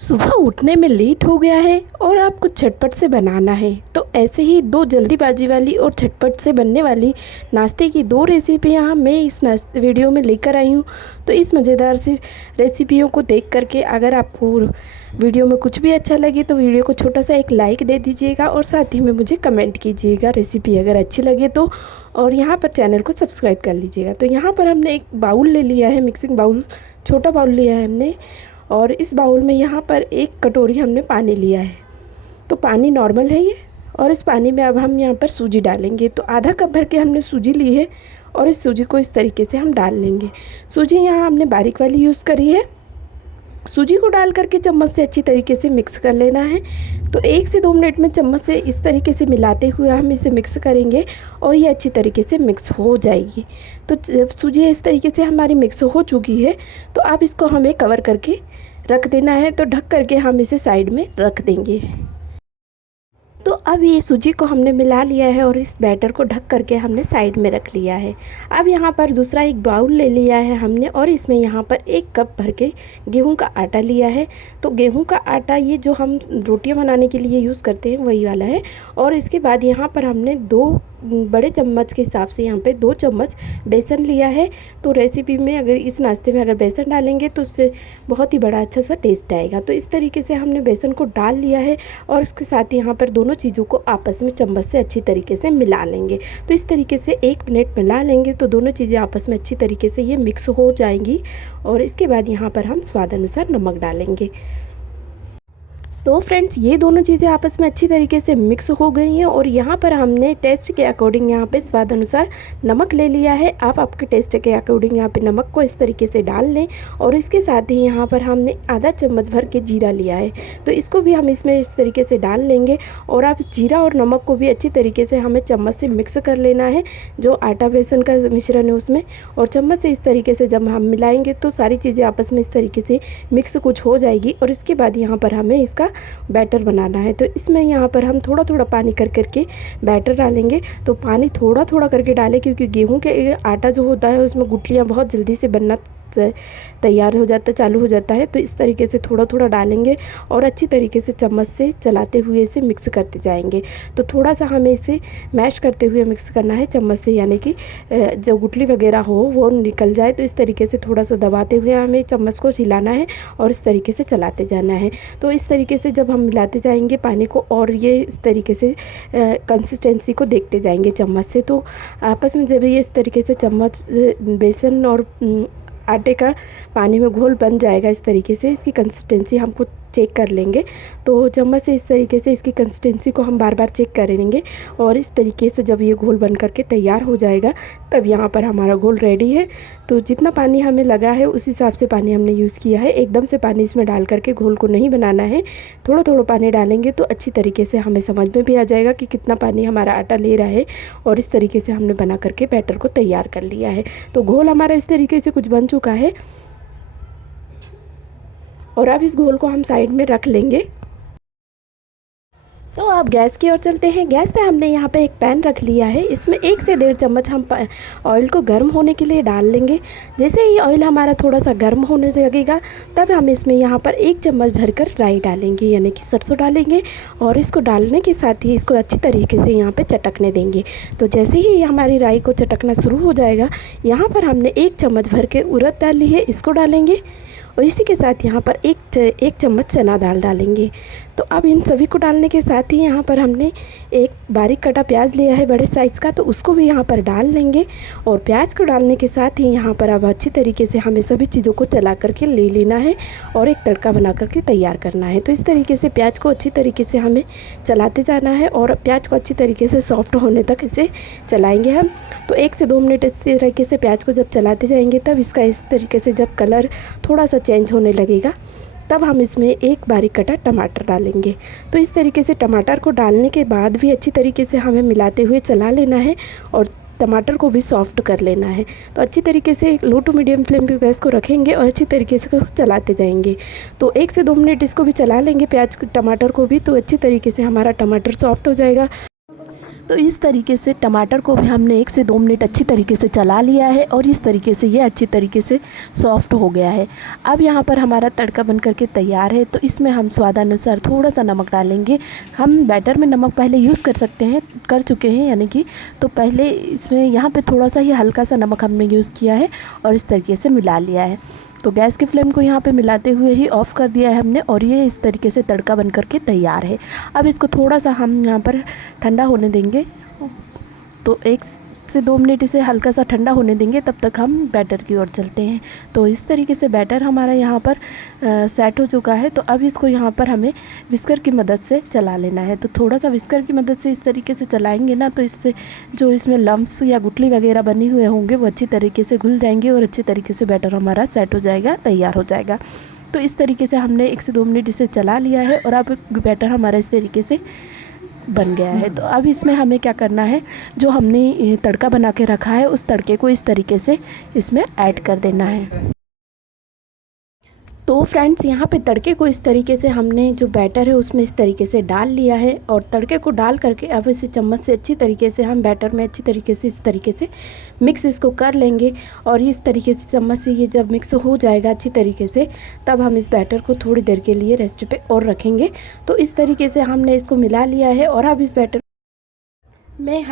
सुबह उठने में लेट हो गया है और आपको झटपट से बनाना है, तो ऐसे ही दो जल्दीबाजी वाली और झटपट से बनने वाली नाश्ते की दो रेसिपियाँ मैं इस वीडियो में लेकर आई हूँ। तो इस मज़ेदार सी रेसिपियों को देख करके अगर आपको वीडियो में कुछ भी अच्छा लगे तो वीडियो को छोटा सा एक लाइक दे दीजिएगा और साथ ही में मुझे कमेंट कीजिएगा रेसिपी अगर अच्छी लगे तो। और यहाँ पर चैनल को सब्सक्राइब कर लीजिएगा। तो यहाँ पर हमने एक बाउल ले लिया है, मिक्सिंग बाउल, छोटा बाउल लिया है हमने। और इस बाउल में यहाँ पर एक कटोरी हमने पानी लिया है। तो पानी नॉर्मल है ये। और इस पानी में अब हम यहाँ पर सूजी डालेंगे। तो आधा कप भर के हमने सूजी ली है और इस सूजी को इस तरीके से हम डाल लेंगे। सूजी यहाँ हमने बारीक वाली यूज़ करी है। सूजी को डाल करके चम्मच से अच्छी तरीके से मिक्स कर लेना है। तो 1 से 2 मिनट में चम्मच से इस तरीके से मिलाते हुए हम इसे मिक्स करेंगे और ये अच्छी तरीके से मिक्स हो जाएगी। तो जब सूजी इस तरीके से हमारी मिक्स हो चुकी है तो अब इसको हमें कवर करके रख देना है। तो ढक करके हम इसे साइड में रख देंगे। तो अब ये सूजी को हमने मिला लिया है और इस बैटर को ढक करके हमने साइड में रख लिया है। अब यहाँ पर दूसरा एक बाउल ले लिया है हमने और इसमें यहाँ पर 1 कप भर के गेहूं का आटा लिया है। तो गेहूं का आटा ये जो हम रोटियां बनाने के लिए यूज़ करते हैं वही वाला है। और इसके बाद यहाँ पर हमने 2 बड़े चम्मच के हिसाब से यहाँ पे 2 चम्मच बेसन लिया है। तो रेसिपी में अगर इस नाश्ते में अगर बेसन डालेंगे तो उससे बहुत ही बड़ा अच्छा सा टेस्ट आएगा। तो इस तरीके से हमने बेसन को डाल लिया है और उसके साथ यहाँ पर दोनों चीज़ों को आपस में चम्मच से अच्छी तरीके से मिला लेंगे। तो इस तरीके से 1 मिनट मिला लेंगे तो दोनों चीज़ें आपस में अच्छी तरीके से ये मिक्स हो जाएंगी। और इसके बाद यहाँ पर हम स्वाद अनुसार नमक डालेंगे। तो फ्रेंड्स ये दोनों चीज़ें आपस में अच्छी तरीके से मिक्स हो गई हैं और यहाँ पर हमने टेस्ट के अकॉर्डिंग यहाँ पे स्वाद अनुसार नमक ले लिया है। आप आपके टेस्ट के अकॉर्डिंग यहाँ पे नमक को इस तरीके से डाल लें। और इसके साथ ही यहाँ पर हमने आधा चम्मच भर के जीरा लिया है, तो इसको भी हम इसमें इस तरीके से डाल लेंगे। और आप जीरा और नमक को भी अच्छी तरीके से हमें चम्मच से मिक्स कर लेना है, जो आटा बेसन का मिश्रण है उसमें। और चम्मच से इस तरीके से जब हम मिलाएंगे तो सारी चीज़ें आपस में इस तरीके से मिक्स कुछ हो जाएगी। और इसके बाद यहाँ पर हमें इसका बैटर बनाना है। तो इसमें यहाँ पर हम थोड़ा थोड़ा पानी कर करके बैटर डालेंगे। तो पानी थोड़ा थोड़ा करके डालें क्योंकि गेहूं के आटा जो होता है उसमें गुठलियाँ बहुत जल्दी से बनना तैयार हो जाता, चालू हो जाता है। तो इस तरीके से थोड़ा थोड़ा डालेंगे और अच्छी तरीके से चम्मच से चलाते हुए इसे मिक्स करते जाएंगे। तो थोड़ा सा हमें इसे मैश करते हुए मिक्स करना है चम्मच से, यानी कि जो गुठली वगैरह हो वो निकल जाए। तो इस तरीके से थोड़ा सा दबाते हुए हमें चम्मच को हिलाना है और इस तरीके से चलाते जाना है। तो इस तरीके से जब हम मिलाते जाएंगे पानी को और ये इस तरीके से कंसिस्टेंसी को देखते जाएंगे चम्मच से, तो आपस में जब ये इस तरीके से चम्मच बेसन और आटे का पानी में घोल बन जाएगा, इस तरीके से इसकी कंसिस्टेंसी हमको चेक कर लेंगे। तो चम्मच से इस तरीके से इसकी कंसिस्टेंसी को हम बार बार चेक करेंगे। और इस तरीके से जब ये घोल बन करके तैयार हो जाएगा तब यहाँ पर हमारा घोल रेडी है। तो जितना पानी हमें लगा है उस हिसाब से पानी हमने यूज़ किया है। एकदम से पानी इसमें डाल करके घोल को नहीं बनाना है, थोड़ा थोड़ा पानी डालेंगे तो अच्छी तरीके से हमें समझ में भी आ जाएगा कि कितना पानी हमारा आटा ले रहा है। और इस तरीके से हमने बना करके बैटर को तैयार कर लिया है। तो घोल हमारा इस तरीके से कुछ बन चुका है और अब इस घोल को हम साइड में रख लेंगे। तो अब गैस की ओर चलते हैं। गैस पे हमने यहाँ पे एक पैन रख लिया है, इसमें 1 से 1.5 चम्मच हम ऑयल को गर्म होने के लिए डाल लेंगे। जैसे ही ऑयल हमारा थोड़ा सा गर्म होने लगेगा तब हम इसमें यहाँ पर 1 चम्मच भरकर राई डालेंगे, यानी कि सरसों डालेंगे। और इसको डालने के साथ ही इसको अच्छी तरीके से यहाँ पर चटकने देंगे। तो जैसे ही हमारी राई को चटकना शुरू हो जाएगा यहाँ पर हमने 1 चम्मच भर के उड़द दाल ली है, इसको डालेंगे। और इसी के साथ यहाँ पर एक चम्मच चना दाल डालेंगे। तो अब इन सभी को डालने के साथ ही यहाँ पर हमने एक बारीक कटा प्याज लिया है बड़े साइज़ का, तो उसको भी यहाँ पर डाल लेंगे। और प्याज को डालने के साथ ही यहाँ पर अब अच्छी तरीके से हमें सभी चीज़ों को चला करके ले लेना है और एक तड़का बना करके तैयार करना है। तो इस तरीके से प्याज को अच्छी तरीके से हमें चलाते जाना है और प्याज को अच्छी तरीके से सॉफ्ट होने तक इसे चलाएँगे हम। तो 1 से 2 मिनट इस तरीके से प्याज को जब चलाते जाएंगे तब इसका इस तरीके से जब कलर थोड़ा सा चेंज होने लगेगा तब हम इसमें एक बारीक कटा टमाटर डालेंगे। तो इस तरीके से टमाटर को डालने के बाद भी अच्छी तरीके से हमें मिलाते हुए चला लेना है और टमाटर को भी सॉफ्ट कर लेना है। तो अच्छी तरीके से लो टू मीडियम फ्लेम पे गैस को रखेंगे और अच्छी तरीके से चलाते जाएंगे। तो 1 से 2 मिनट इसको भी चला लेंगे, प्याज टमाटर को भी। तो अच्छी तरीके से हमारा टमाटर सॉफ्ट हो जाएगा। तो इस तरीके से टमाटर को भी हमने 1 से 2 मिनट अच्छी तरीके से चला लिया है और इस तरीके से ये अच्छी तरीके से सॉफ्ट हो गया है। अब यहाँ पर हमारा तड़का बन करके तैयार है। तो इसमें हम स्वादानुसार थोड़ा सा नमक डालेंगे। हम बैटर में नमक पहले यूज़ कर चुके हैं यानी कि, तो पहले इसमें यहाँ पे थोड़ा सा ही हल्का सा नमक हमने यूज़ किया है और इस तरीके से मिला लिया है। तो गैस की फ्लेम को यहाँ पे मिलाते हुए ही ऑफ़ कर दिया है हमने और ये इस तरीके से तड़का बन करके तैयार है। अब इसको थोड़ा सा हम यहाँ पर ठंडा होने देंगे। तो 1 से 2 मिनट इसे हल्का सा ठंडा होने देंगे, तब तक हम बैटर की ओर चलते हैं। तो इस तरीके से बैटर हमारा यहाँ पर सेट हो चुका है। तो अब इसको यहाँ पर हमें विस्कर की मदद से चला लेना है। तो थोड़ा सा विस्कर की मदद से इस तरीके से चलाएंगे ना, तो इससे जो इसमें लम्प्स या गुठली वगैरह बनी हुए होंगे वो अच्छी तरीके से घुल जाएंगे और अच्छी तरीके से बैटर हमारा सेट हो जाएगा, तैयार हो जाएगा। तो इस तरीके से हमने 1 से 2 मिनट इसे चला लिया है और अब बैटर हमारा इस तरीके से बन गया है। तो अब इसमें हमें क्या करना है, जो हमने तड़का बना के रखा है उस तड़के को इस तरीके से इसमें ऐड कर देना है। तो फ्रेंड्स यहाँ पे तड़के को इस तरीके से हमने जो बैटर है उसमें इस तरीके से डाल लिया है और तड़के को डाल करके अब इसे चम्मच से अच्छी तरीके से हम बैटर में अच्छी तरीके से इस तरीके से मिक्स इसको कर लेंगे। और इस तरीके से चम्मच से ये जब मिक्स हो जाएगा अच्छी तरीके से, तब हम इस बैटर को थोड़ी देर के लिए रेस्ट पे और रखेंगे। तो इस तरीके से हमने इसको मिला लिया है और अब इस बैटर में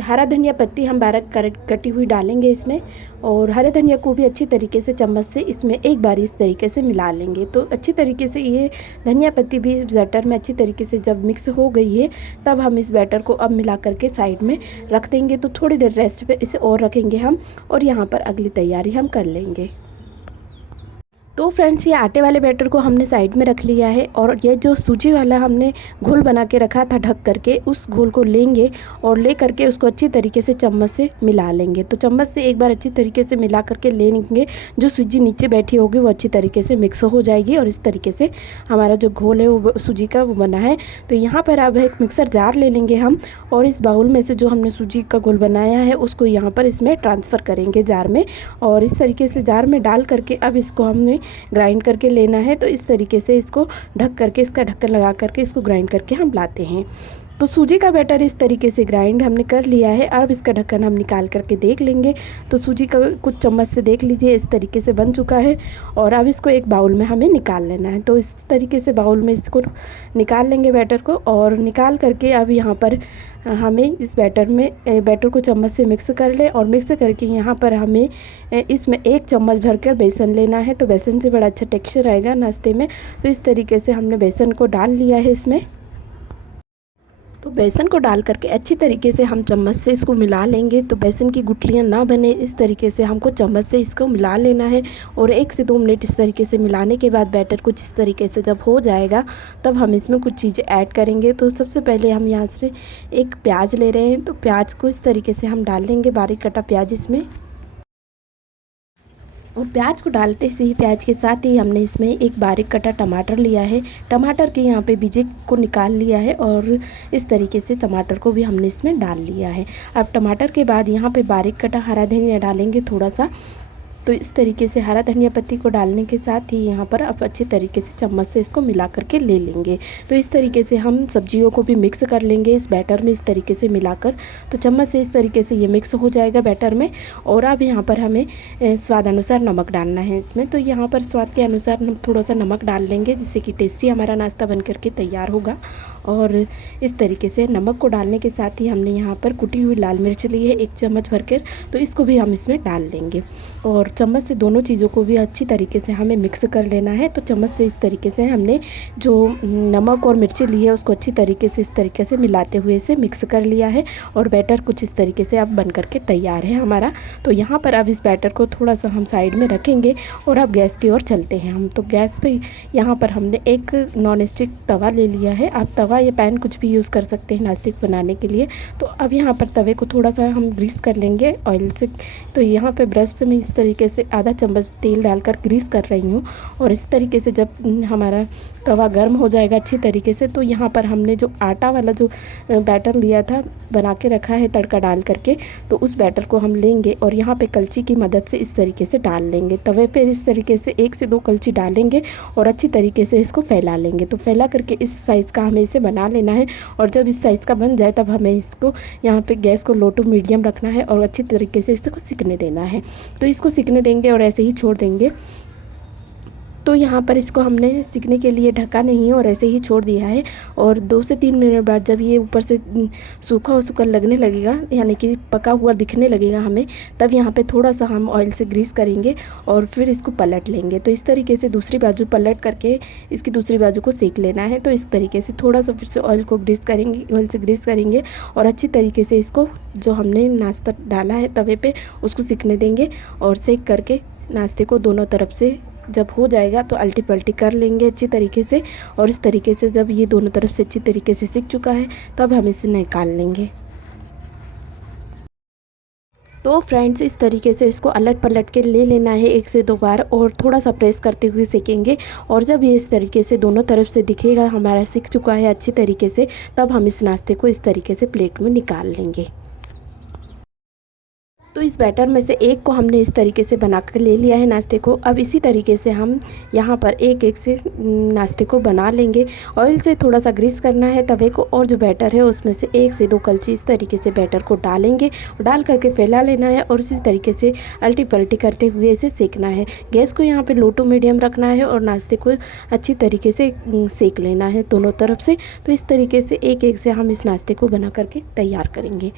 हरा धनिया पत्ती हम बारीक कटी हुई डालेंगे इसमें, और हरे धनिया को भी अच्छी तरीके से चम्मच से इसमें एक बार इस तरीके से मिला लेंगे। तो अच्छी तरीके से ये धनिया पत्ती भी इस बैटर में अच्छी तरीके से जब मिक्स हो गई है, तब हम इस बैटर को अब मिला करके साइड में रख देंगे। तो थोड़ी देर रेस्ट पे इसे और रखेंगे हम और यहाँ पर अगली तैयारी हम कर लेंगे। तो फ्रेंड्स ये आटे वाले बैटर को हमने साइड में रख लिया है और ये जो सूजी वाला हमने घोल बना के रखा था ढक करके, उस घोल को लेंगे और ले करके उसको अच्छी तरीके से चम्मच से मिला लेंगे। तो चम्मच से एक बार अच्छी तरीके से मिला करके लेंगे, जो सूजी नीचे बैठी होगी वो अच्छी तरीके से मिक्स हो जाएगी और इस तरीके से हमारा जो घोल है वो सूजी का वो बना है। तो यहाँ पर अब एक मिक्सर जार ले लेंगे हम और इस बाउल में से जो हमने सूजी का घोल बनाया है उसको यहाँ पर इसमें ट्रांसफ़र करेंगे जार में, और इस तरीके से जार में डाल करके अब इसको हमने ग्राइंड करके लेना है। तो इस तरीके से इसको ढक करके, इसका ढक्कन लगा करके इसको ग्राइंड करके हम लाते हैं। तो सूजी का बैटर इस तरीके से ग्राइंड हमने कर लिया है। अब इसका ढक्कन हम निकाल करके देख लेंगे। तो सूजी का कुछ चम्मच से देख लीजिए इस तरीके से बन चुका है और अब इसको एक बाउल में हमें निकाल लेना है। तो इस तरीके से बाउल में इसको निकाल लेंगे बैटर को, और निकाल करके अब यहाँ पर हमें इस बैटर को चम्मच से मिक्स कर लें और मिक्स करके यहाँ पर हमें इसमें 1 चम्मच भरकर बेसन लेना है। तो बेसन से बड़ा अच्छा टेक्सचर आएगा नाश्ते में। तो इस तरीके से हमने बेसन को डाल लिया है इसमें। तो बेसन को डाल करके अच्छी तरीके से हम चम्मच से इसको मिला लेंगे। तो बेसन की गुठलियाँ ना बने इस तरीके से हमको चम्मच से इसको मिला लेना है और 1 से 2 मिनट इस तरीके से मिलाने के बाद बैटर कुछ इस तरीके से जब हो जाएगा, तब हम इसमें कुछ चीज़ें ऐड करेंगे। तो सबसे पहले हम यहाँ से एक प्याज ले रहे हैं। तो प्याज को इस तरीके से हम डाल लेंगे, बारीक कटा प्याज इसमें, और प्याज को डालते से ही प्याज के साथ ही हमने इसमें एक बारीक कटा टमाटर लिया है। टमाटर के यहाँ पे बीजे को निकाल लिया है और इस तरीके से टमाटर को भी हमने इसमें डाल लिया है। अब टमाटर के बाद यहाँ पे बारीक कटा हरा धनिया डालेंगे थोड़ा सा। तो इस तरीके से हरा धनिया पत्ती को डालने के साथ ही यहाँ पर अब अच्छी तरीके से चम्मच से इसको मिला करके ले लेंगे। तो इस तरीके से हम सब्जियों को भी मिक्स कर लेंगे इस बैटर में इस तरीके से मिलाकर। तो चम्मच से इस तरीके से ये मिक्स हो जाएगा बैटर में। और अब यहाँ पर हमें स्वाद अनुसार नमक डालना है इसमें। तो यहाँ पर स्वाद के अनुसार हम थोड़ा सा नमक डाल लेंगे, जिससे कि टेस्टी हमारा नाश्ता बन करके तैयार होगा। और इस तरीके से नमक को डालने के साथ ही हमने यहाँ पर कुटी हुई लाल मिर्च ली है 1 चम्मच भरकर, तो इसको भी हम इसमें डाल लेंगे और चम्मच से दोनों चीज़ों को भी अच्छी तरीके से हमें मिक्स कर लेना है। तो चम्मच से इस तरीके से हमने जो नमक और मिर्ची ली है उसको अच्छी तरीके से इस तरीके से मिलाते हुए इसे मिक्स कर लिया है और बैटर कुछ इस तरीके से अब बन करके तैयार है हमारा। तो यहाँ पर अब इस बैटर को थोड़ा सा हम साइड में रखेंगे और अब गैस की ओर चलते हैं हम। तो गैस पे यहाँ पर हमने एक नॉन स्टिक तवा ले लिया है। आप तवा या पैन कुछ भी यूज़ कर सकते हैं नाश्ते बनाने के लिए। तो अब यहाँ पर तवे को थोड़ा सा हम ग्रीस कर लेंगे ऑयल से। तो यहाँ पे ब्रश में इस तरीके से आधा चम्मच तेल डालकर ग्रीस कर रही हूँ और इस तरीके से जब हमारा तवा गर्म हो जाएगा अच्छी तरीके से, तो यहाँ पर हमने जो आटा वाला जो बैटर लिया था बना के रखा है तड़का डाल करके, तो उस बैटर को हम लेंगे और यहाँ पे कलची की मदद से इस तरीके से डाल लेंगे। तवे पे इस तरीके से 1 से 2 कलची डालेंगे और अच्छी तरीके से इसको फैला लेंगे। तो फैला करके इस साइज़ का हमें इसे बना लेना है। और जब इस साइज़ का बन जाए तब हमें इसको यहाँ पे गैस को लो टू मीडियम रखना है और अच्छी तरीके से इसको सिकने देना है। तो इसको सिकने देंगे और ऐसे ही छोड़ देंगे। तो यहाँ पर इसको हमने सिकने के लिए ढका नहीं है और ऐसे ही छोड़ दिया है। और 2 से 3 मिनट बाद जब ये ऊपर से सूखा और सूखा लगने लगेगा, यानी कि पका हुआ दिखने लगेगा हमें, तब यहाँ पे थोड़ा सा हम ऑयल से ग्रीस करेंगे और फिर इसको पलट लेंगे। तो इस तरीके से दूसरी बाजू पलट करके इसकी दूसरी बाजू को सेक लेना है। तो इस तरीके से थोड़ा सा फिर से ऑयल से ग्रीस करेंगे और अच्छी तरीके से इसको जो हमने नाश्ता डाला है तवे पे उसको सिकने देंगे और सेक करके नाश्ते को दोनों तरफ से जब हो जाएगा तो अल्टी पल्टी कर लेंगे अच्छी तरीके से। और इस तरीके से जब ये दोनों तरफ से अच्छी तरीके से सिक चुका है तब हम इसे निकाल लेंगे। तो फ्रेंड्स, इस तरीके से इसको अलट पलट के ले लेना है 1 से 2 बार और थोड़ा सा प्रेस करते हुए सेकेंगे। और जब ये इस तरीके से दोनों तरफ से दिखेगा हमारा सिक चुका है अच्छी तरीके से, तब हम इस नाश्ते को इस तरीके से प्लेट में निकाल लेंगे। तो इस बैटर में से एक को हमने इस तरीके से बना कर ले लिया है नाश्ते को। अब इसी तरीके से हम यहाँ पर एक एक से नाश्ते को बना लेंगे। ऑयल से थोड़ा सा ग्रीस करना है तवे को और जो बैटर है उसमें से 1 से 2 कलछी इस तरीके से बैटर को डालेंगे। डाल करके फैला लेना है और इसी तरीके से अल्टी पल्टी करते हुए इसे सेकना है। गैस को यहाँ पर लो टू मीडियम रखना है और नाश्ते को अच्छी तरीके से सेक लेना है दोनों तरफ से। तो इस तरीके से एक एक से हम इस नाश्ते को बना करके तैयार करेंगे।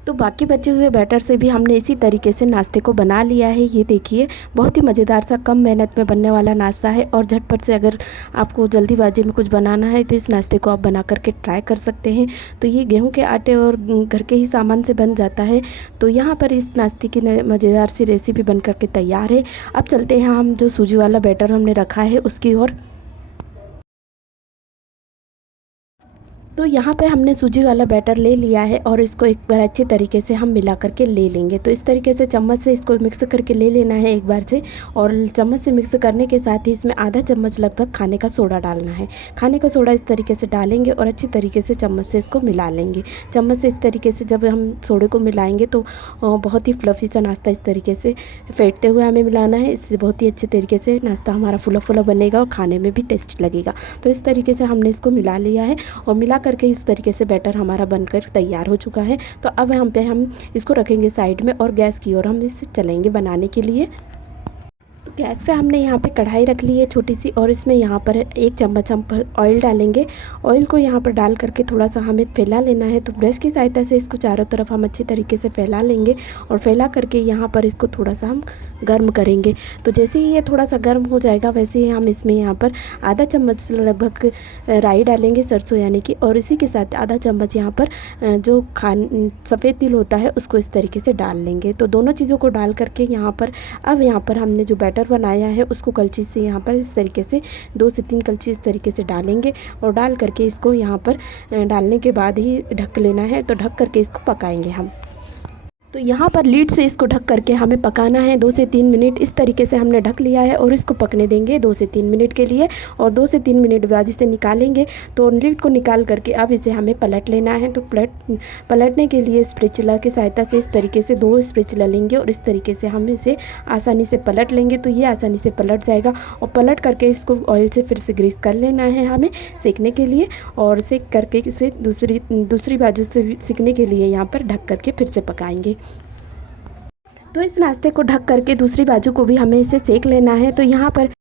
तो बाकी बचे हुए बैटर से भी हमने इसी तरीके से नाश्ते को बना लिया है। ये देखिए, बहुत ही मज़ेदार सा कम मेहनत में बनने वाला नाश्ता है और झटपट से अगर आपको जल्दीबाजी में कुछ बनाना है तो इस नाश्ते को आप बना करके ट्राई कर सकते हैं। तो ये गेहूं के आटे और घर के ही सामान से बन जाता है। तो यहाँ पर इस नाश्ते की मज़ेदार सी रेसिपी बन करके तैयार है। अब चलते हैं हम जो सूजी वाला बैटर हमने रखा है उसकी ओर। तो यहाँ पे हमने सूजी वाला बैटर ले लिया है और इसको एक बार अच्छे तरीके से हम मिला करके ले लेंगे। तो इस तरीके से चम्मच से इसको मिक्स करके ले लेना है एक बार से। और चम्मच से मिक्स करने के साथ ही इसमें आधा चम्मच लगभग खाने का सोडा डालना है। खाने का सोडा इस तरीके से डालेंगे और अच्छी तरीके से चम्मच से इसको मिला लेंगे। चम्मच से इस तरीके से जब हम सोडे को मिलाएंगे तो बहुत ही फ्लफ़ी सा नाश्ता इस तरीके से फेंटते हुए हमें मिलाना है। इससे बहुत ही अच्छे तरीके से नाश्ता हमारा फुला फुला बनेगा और खाने में भी टेस्टी लगेगा। तो इस तरीके से हमने इसको मिला लिया है और मिला करके इस तरीके से बैटर हमारा बनकर तैयार हो चुका है। तो अब हम इसको रखेंगे साइड में और गैस की ओर हम इसे चलेंगे बनाने के लिए। तो गैस पे हमने यहाँ पे कढ़ाई रख ली है छोटी सी और इसमें यहाँ पर 1 चम्मच हम पर ऑयल डालेंगे। ऑयल को यहाँ पर डाल करके थोड़ा सा हमें फैला लेना है। तो ब्रश की सहायता से इसको चारों तरफ हम अच्छी तरीके से फैला लेंगे और फैला करके यहाँ पर इसको थोड़ा सा हम गर्म करेंगे। तो जैसे ही ये थोड़ा सा गर्म हो जाएगा वैसे ही हम इसमें यहाँ पर आधा चम्मच लगभग राई डालेंगे, सरसों यानी कि, और इसी के साथ आधा चम्मच यहाँ पर जो सफ़ेद तिल होता है उसको इस तरीके से डाल लेंगे। तो दोनों चीज़ों को डाल करके यहाँ पर हमने जो बैटर बनाया है उसको कलछी से यहाँ पर इस तरीके से 2 से 3 कलछी इस तरीके से डालेंगे और डाल करके इसको यहाँ पर डालने के बाद ही ढक लेना है। तो ढक करके इसको पकाएंगे हम। तो यहाँ पर लीड से इसको ढक करके हमें पकाना है 2 से 3 मिनट। इस तरीके से हमने ढक लिया है और इसको पकने देंगे 2 से 3 मिनट के लिए। और 2 से 3 मिनट बाद इसे निकालेंगे। तो लीड को निकाल करके अब इसे हमें पलट लेना है। तो पलटने के लिए स्पैचुला की सहायता से इस तरीके से 2 स्पैचुला लेंगे और इस तरीके से हम इसे आसानी से पलट लेंगे। तो ये आसानी से पलट जाएगा और पलट करके इसको ऑयल से फिर से ग्रीस कर लेना है हमें सेकने के लिए। और सेक करके इसे दूसरी बाजू से सेकने के लिए यहाँ पर ढक करके फिर से पकाएंगे। तो इस नाश्ते को ढक करके दूसरी बाजू को भी हमें इसे सेक लेना है। तो यहाँ पर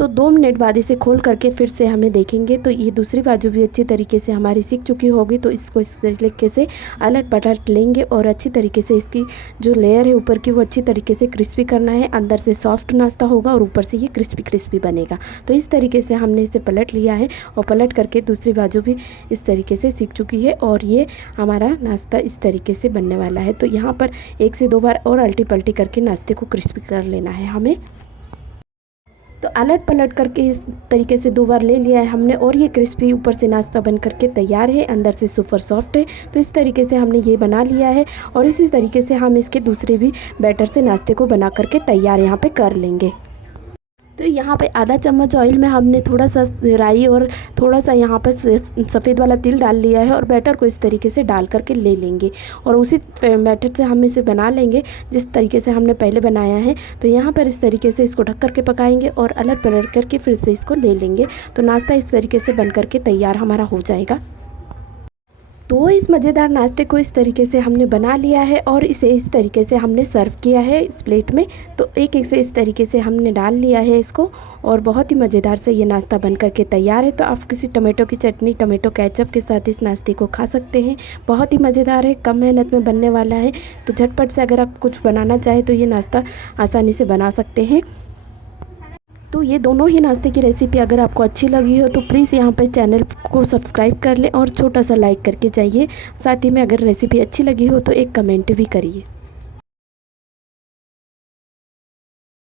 2 मिनट बाद इसे खोल करके फिर से हमें देखेंगे तो ये दूसरी बाजू भी अच्छी तरीके से हमारी सिक चुकी होगी। तो इसको इस तरीके से अलट पलट लेंगे और अच्छी तरीके से इसकी जो लेयर है ऊपर की वो अच्छी तरीके से क्रिस्पी करना है। अंदर से सॉफ्ट नाश्ता होगा और ऊपर से ये क्रिस्पी बनेगा। तो इस तरीके से हमने इसे पलट लिया है और पलट करके दूसरी बाजू भी इस तरीके से सिक चुकी है और ये हमारा नाश्ता इस तरीके से बनने वाला है। तो यहाँ पर 1 से 2 बार और अल्टी पल्टी करके नाश्ते को क्रिस्पी कर लेना है हमें। तो अलट पलट करके इस तरीके से 2 बार ले लिया है हमने और ये क्रिस्पी ऊपर से नाश्ता बन करके तैयार है, अंदर से सुपर सॉफ्ट है। तो इस तरीके से हमने ये बना लिया है और इसी तरीके से हम इसके दूसरे भी बैटर से नाश्ते को बना करके तैयार यहाँ पे कर लेंगे। तो तो यहाँ पे आधा चम्मच ऑयल में हमने थोड़ा सा राई और थोड़ा सा यहाँ पर सफ़ेद वाला तिल डाल लिया है और बैटर को इस तरीके से डाल करके ले लेंगे और उसी बैटर से हम इसे बना लेंगे जिस तरीके से हमने पहले बनाया है। तो यहाँ पर इस तरीके से इसको ढक करके पकाएंगे और अलट पलट करके फिर से इसको ले लेंगे। तो नाश्ता इस तरीके से बन करके तैयार हमारा हो जाएगा। तो इस मज़ेदार नाश्ते को इस तरीके से हमने बना लिया है और इसे इस तरीके से हमने सर्व किया है इस प्लेट में। तो एक एक से इस तरीके से हमने डाल लिया है इसको और बहुत ही मज़ेदार से ये नाश्ता बन करके तैयार है। तो आप किसी टमाटो की चटनी, टमाटो केचप के साथ इस नाश्ते को खा सकते हैं। बहुत ही मज़ेदार है, कम मेहनत में बनने वाला है। तो झटपट से अगर आप कुछ बनाना चाहें तो ये नाश्ता आसानी से बना सकते हैं। तो ये दोनों ही नाश्ते की रेसिपी अगर आपको अच्छी लगी हो तो प्लीज़ यहाँ पर चैनल को सब्सक्राइब कर लें और छोटा सा लाइक करके जाइए। साथ ही में अगर रेसिपी अच्छी लगी हो तो एक कमेंट भी करिए।